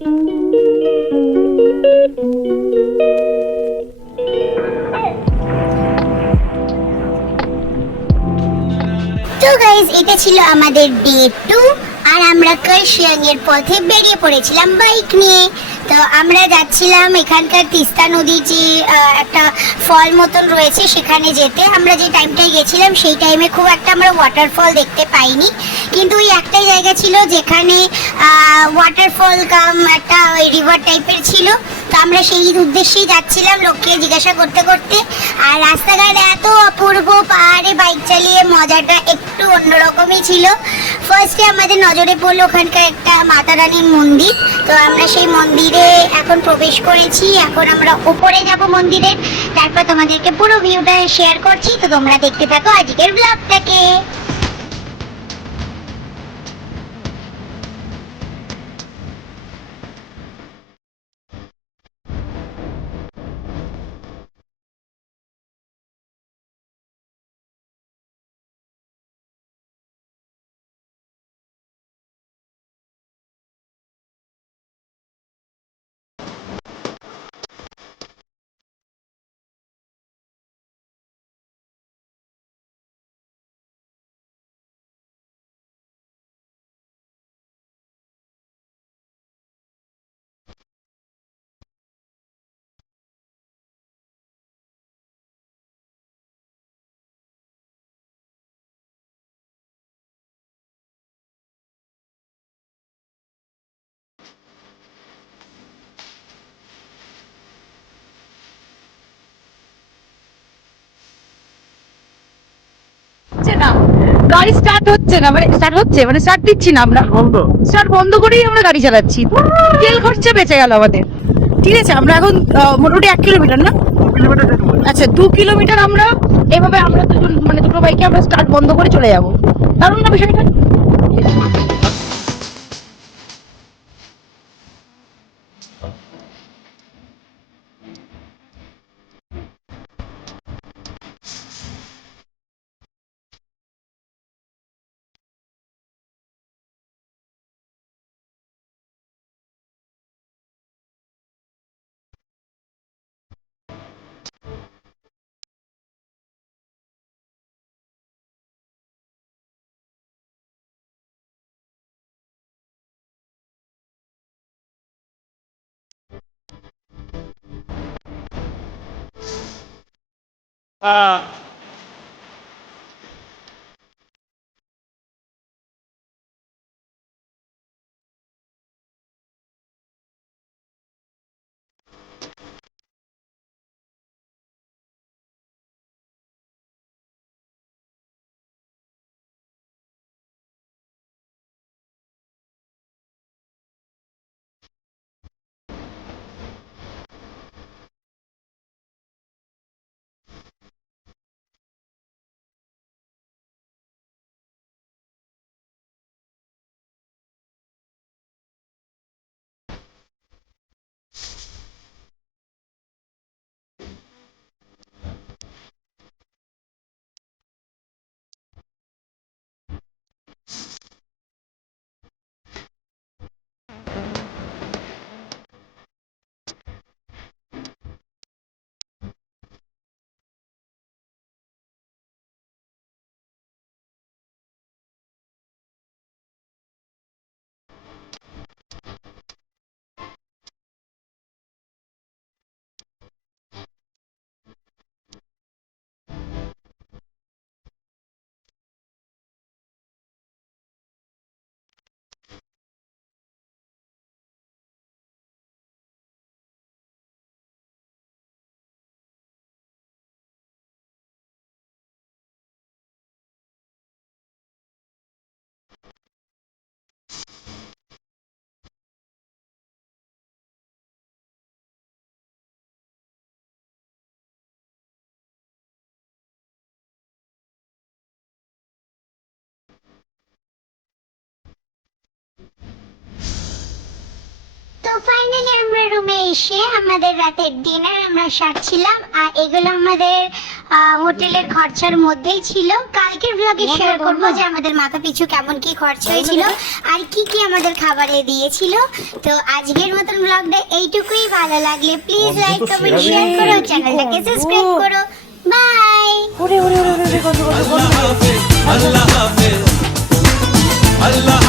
তো গাইজ, এটা ছিল আমাদের ডে 2। আর আমরা কার্শিয়াং এর পথে বেরিয়ে পড়েছিলাম বাইক নিয়ে। তো আমরা যাচ্ছিলাম এখানকার তিস্তা নদীর যে একটা ফল মতন রয়েছে সেখানে যেতে। আমরা যে টাইমটায় গেছিলাম সেই টাইমে খুব একটা আমরা ওয়াটারফল দেখতে পাইনি, কিন্তু ওই একটাই জায়গা ছিল যেখানে ওয়াটারফল কাম একটা রিভার টাইপের ছিল। তো আমরা সেই উদ্দেশ্যেই যাচ্ছিলাম লোককে জিজ্ঞাসা করতে করতে। আর রাস্তাঘাট এত অপূর্ব, পাহাড়ে বাইক চালিয়ে মজাটা একটু অন্যরকমই ছিল। ফার্স্টে আমাদের নজরে পড়লো ওখানকার একটা মাতা রানীর মন্দির। তো আমরা সেই মন্দিরে এখন প্রবেশ করেছি। এখন আমরা উপরে যাব মন্দিরের, তারপর তোমাদেরকে পুরো ভিউটা শেয়ার করছি। তো তোমরা দেখতে থাকো আজকের ব্লগটাকে। হচ্ছে না, গাড়ি স্টার্ট হচ্ছে না, মানে স্টার্ট দিচ্ছি না আমরা, স্টার্ট বন্ধ করেই আমরা গাড়ি চালাচ্ছি। তেল খরচা বেঁচে গেল আমাদের। ঠিক আছে, আমরা এখন মোটামুটি 1 কিলোমিটার না, আচ্ছা 2 কিলোমিটার আমরা এভাবে আমরা দুজন মানে দুটো বাইকে আমরা স্টার্ট বন্ধ করে চলে যাবো। দারুণ না বিষয়টা? রুমে এসে আমাদের রাতের ডিনার আমরা সারছিলাম, আর এগুলো আমাদের হোটেলের খরচার মধ্যেই ছিল। কালকের ব্লগে শেয়ার করবো যে আমাদের মাথা পিছু কেমন কি খরচা হয়েছিল আর কি কি আমাদের খাবারে দিয়েছিল। তো আজকের মতন ব্লগটা এইটুকুই। ভালো লাগলে প্লিজ লাইক কমেন্ট শেয়ার করো, চ্যানেলটাকে সাবস্ক্রাইব করো। বাই। ওরে ওরে ওরে ওরে, আল্লাহ হাফেজ, আল্লাহ হাফেজ, আল্লাহ